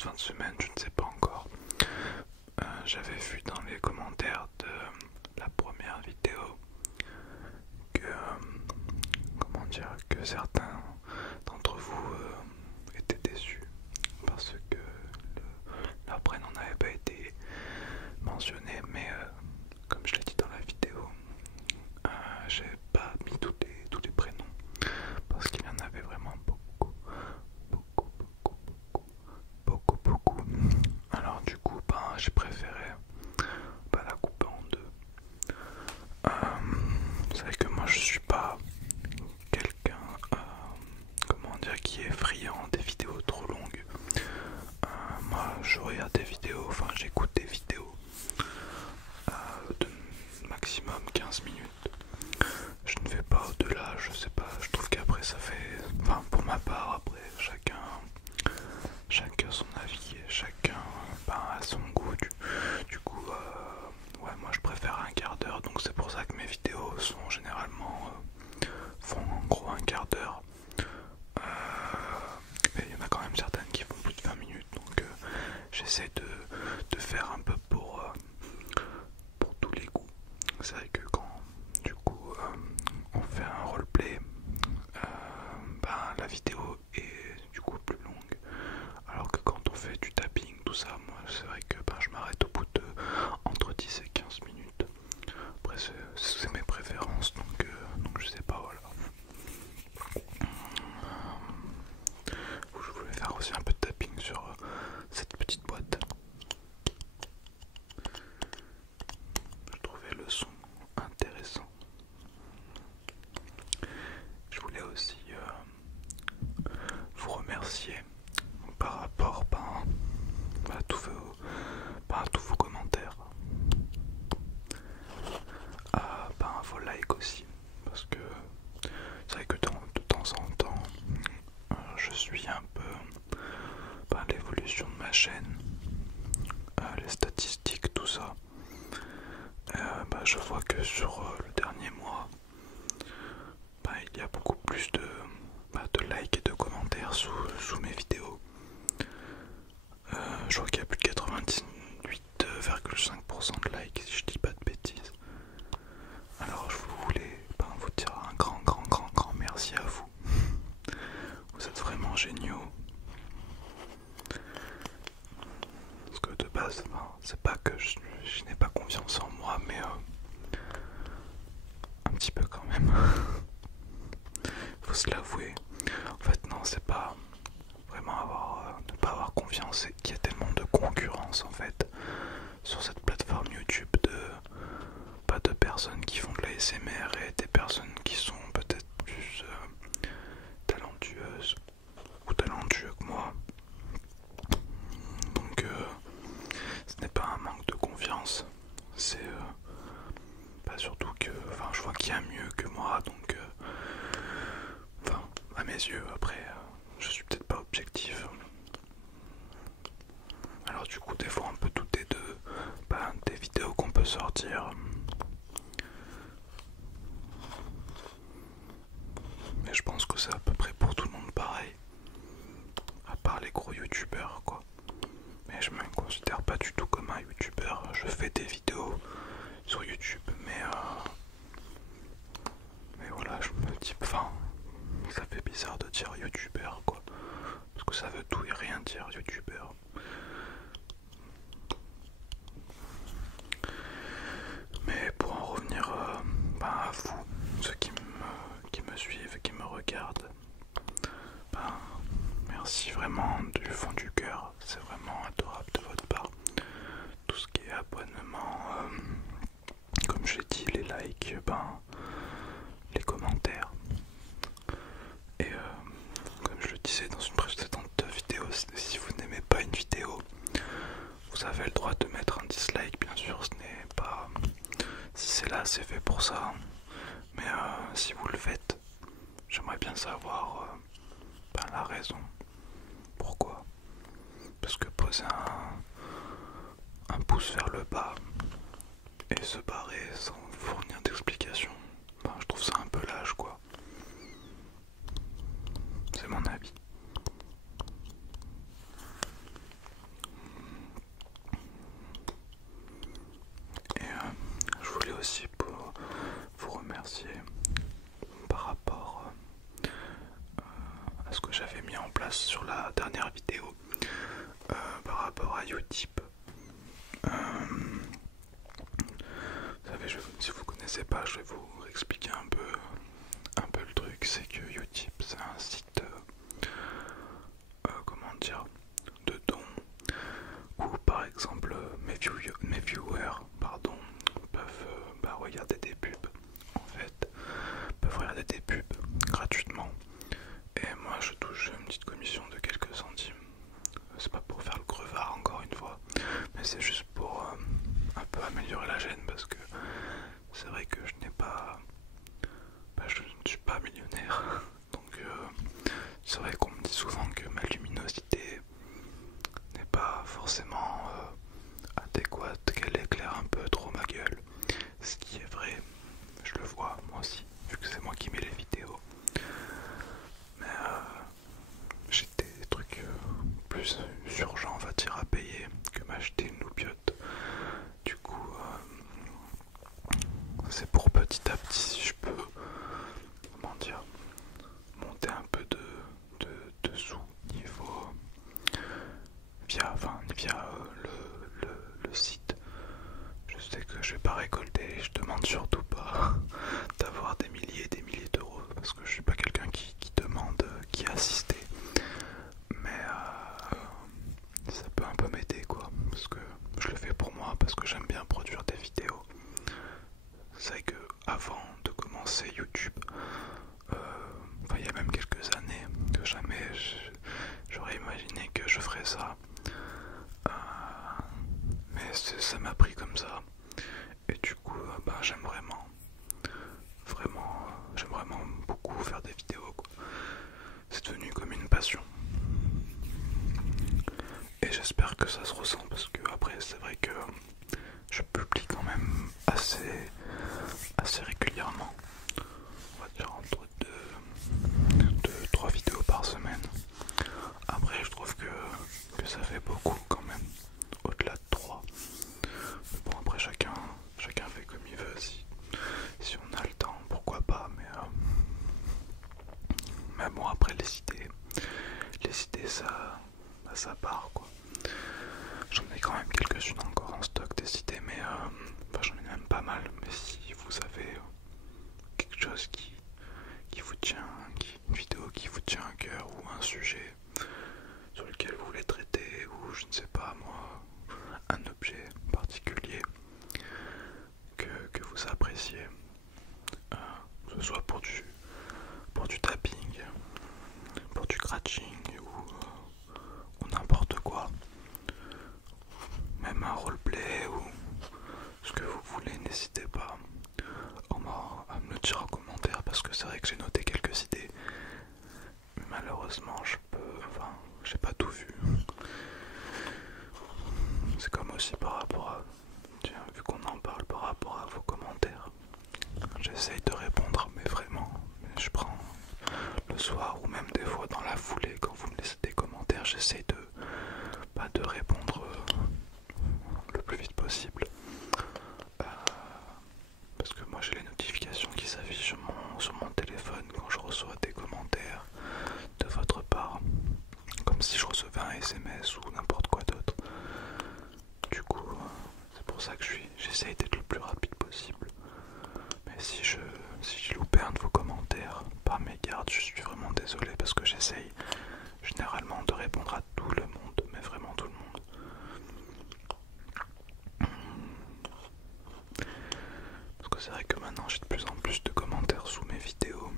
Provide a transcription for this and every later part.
cette fin de semaine, je ne sais pas encore. J'avais vu dans les commentaires de la première vidéo que, comment dire, que certains d'entre vous étaient déçus parce que leur prénom n'avait pas été mentionné, mais comme je l'ai dit dans la vidéo, j'ai pas mis tous les prénoms parce qu'il y en avait vraiment beaucoup, beaucoup, beaucoup, beaucoup, beaucoup, beaucoup. Alors du coup, j'ai préféré la couper en deux. Vous savez que moi je suis pas quelqu'un, comment dire, qui est friand des vidéos trop longues. Moi je regarde des vidéos, enfin j'écoute des vidéos de maximum 15 minutes. Je ne vais pas au-delà, je sais pas, je trouve qu'après ça fait, enfin pour ma part, après chacun son avis et chacun a son goût. Du coup, ouais, moi je préfère un quart d'heure, donc c'est pour ça que mes vidéos sont généralement font en gros un quart d'heure. Mais il y en a quand même certaines qui font plus de 20 minutes, donc j'essaie de faire un peu pour tous les goûts. C'est vrai que quand du coup on fait un roleplay, la vidéo est du coup plus longue, alors que quand on fait du tapping, tout ça, moi c'est vrai que je m'arrête au bout de entre 10 et 15 minutes. Après c'est mes préférences, donc je sais pas, voilà. Je voulais faire aussi un peu de tapping sur cette petite boîte. Je trouvais le son intéressant. Je voulais aussi vous remercier par rapport à tous vos commentaires, à vos likes aussi, parce que c'est vrai que de temps en temps je suis un peu l'évolution de ma chaîne, les statistiques, tout ça. Je vois que sur le dernier mois, il y a beaucoup plus de likes et de commentaires sous mes vidéos. Je vois qu'il y a plus de 98,5% de likes, si je dis pas de bêtises. Alors je voulais vous dire un grand merci à vous. Vous êtes vraiment géniaux. Parce que de base, c'est pas que je n'ai pas confiance en moi, mais un petit peu quand même. Faut se l'avouer. En fait non, c'est pas vraiment ne pas avoir confiance, c'est qu'il y a tellement de concurrence en fait sur cette plateforme YouTube de personnes qui font de la SMR et des personnes qui sont peut-être plus talentueuses ou talentueux que moi. Donc ce n'est pas un manque de confiance, c'est surtout que je vois qu'il y a mieux que moi, donc à mes yeux, après je suis peut-être pas objectif. Alors du coup des fois on peut douter des vidéos qu'on peut sortir. Mais je pense que c'est à peu près pour tout le monde pareil. À part les gros youtubeurs quoi. Mais je me considère pas du tout comme un youtubeur. Je fais des vidéos sur YouTube, mais voilà, je me dis, ça fait bizarre de dire youtubeur quoi. Parce que ça veut tout et rien dire youtubeur. Mais pour en revenir à vous, ceux qui me suivent, qui me regardent, merci vraiment du fond du cœur, c'est vraiment adorable de votre part. Tout ce qui est abonnement, comme j'ai dit, les likes, les commentaires. Et comme je le disais dans une précédente vidéo, si vous n'aimez pas une vidéo, vous avez le droit de mettre un dislike, bien sûr, ce n'est pas... Si c'est là, c'est fait pour ça. Mais si vous le faites, j'aimerais bien savoir la raison. Pourquoi? Parce que poser un pouce vers le bas et se barrer sans fournir d'explication, je trouve ça un peu lâche quoi. C'est mon avis. regarder des pubs, en fait, peuvent regarder des pubs gratuitement. Et moi je touche une petite commission de quelques centimes. C'est pas pour faire le crevard encore une fois, mais c'est juste pour un peu améliorer la chaîne parce que c'est vrai que je n'ai pas... je ne suis pas millionnaire. Donc c'est vrai qu'on me dit souvent que ma luminosité n'est pas forcément adéquate, qu'elle éclaire un peu trop ma gueule. Ce qui est vrai, je le vois moi aussi, vu que c'est moi qui mets les vidéos. Mais j'ai des trucs plus urgents, on va dire, à payer que m'acheter une loupiote. Du coup, c'est pour petit à petit, si je peux, comment dire, monter un peu de sous niveau via le site. Je sais que je vais pas récolter, je demande surtout pas d'avoir des milliers et des milliers d'euros parce que je suis pas quelqu'un qui demande qui assister, mais ça peut un peu m'aider quoi, parce que je le fais pour moi, parce que j'aime bien produire des vidéos. C'est vrai que avant de commencer YouTube, il y a même quelques années, que jamais j'aurais imaginé que je ferais ça. Mais ça m'a pris comme ça. Et du coup, j'aime j'aime vraiment beaucoup faire des vidéos, quoi. C'est devenu comme une passion. Et j'espère que ça se ressent parce que après c'est vrai que je publie quand même assez régulièrement. On va dire entre 2-3 vidéos par semaine. Après je trouve que ça fait beaucoup quand même, au-delà de 3. Mais bon, après chacun fait comme il veut, si on a le temps, pourquoi pas. Mais bon, après les idées ça part quoi. J'en ai quand même quelques-unes encore en stock des idées, mais j'en ai même pas mal. Mais si vous avez quelque chose qui vous tient, une vidéo qui vous tient à cœur, ou un sujet sur lequel vous voulez traiter, ou je ne sais pas moi, un objet particulier que vous appréciez, que ce soit pour du tapping, pour du scratching ou n'importe quoi, même un roleplay ou ce que vous voulez, n'hésitez pas à me le dire en commentaire parce que c'est vrai que j'ai noté quelques idées. Mais malheureusement, j'ai pas tout vu. C'est comme aussi par rapport à, tiens, vu qu'on en parle par rapport à vos commentaires, j'essaye de répondre, mais vraiment, je prends le soir ou même des fois dans la foulée quand vous me laissez des commentaires, j'essaye de répondre le plus vite possible. Parce que moi j'ai les notifications qui s'affichent sur mon téléphone quand je reçois des commentaires de votre part, comme si je recevais un SMS ou n'importe quoi d'autre. Du coup, c'est pour ça que j'essaye d'être le plus rapide possible. Mais si j'ai loupé un de vos commentaires, par mégarde, je suis vraiment désolé parce que j'essaye généralement de répondre à tout le monde, mais vraiment tout le monde. Parce que c'est vrai que maintenant j'ai de plus en plus de commentaires sous mes vidéos.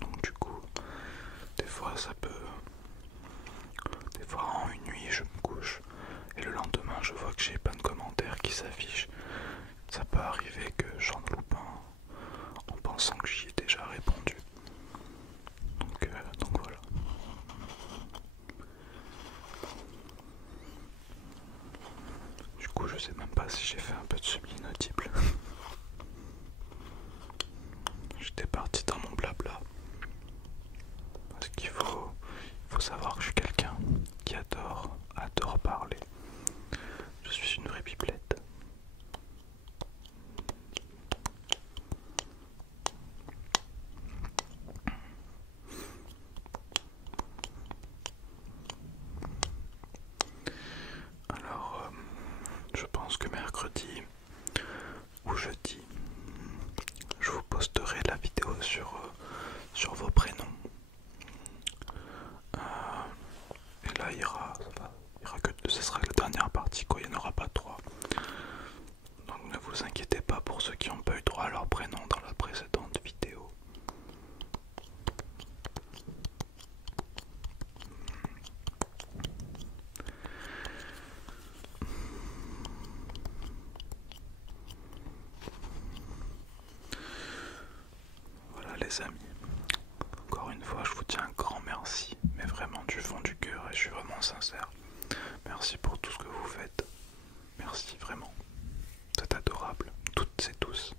Donc du coup, des fois en une nuit je me couche et le lendemain je vois que j'ai plein de commentaires qui s'affichent. Ça peut arriver que j'en loupe un en pensant que j'y ai déjà répondu. Donc voilà. Du coup je sais même pas si j'ai fait un peu de semi-inaudible. J'étais parti dans mon blabla. Parce qu'il faut savoir que je suis quelqu'un qui adore parler. Je suis une vraie pipelette. Alors, je pense que mercredi ou jeudi, je vous posterai la vidéo sur vos prénoms. Et là, ce sera la dernière partie, quoi. Il n'y en aura pas 3. Donc ne vous inquiétez pas pour ceux qui n'ont pas eu droit les amis. Encore une fois, je vous dis un grand merci, mais vraiment du fond du cœur, et je suis vraiment sincère. Merci pour tout ce que vous faites. Merci vraiment. C'est adorable, toutes et tous.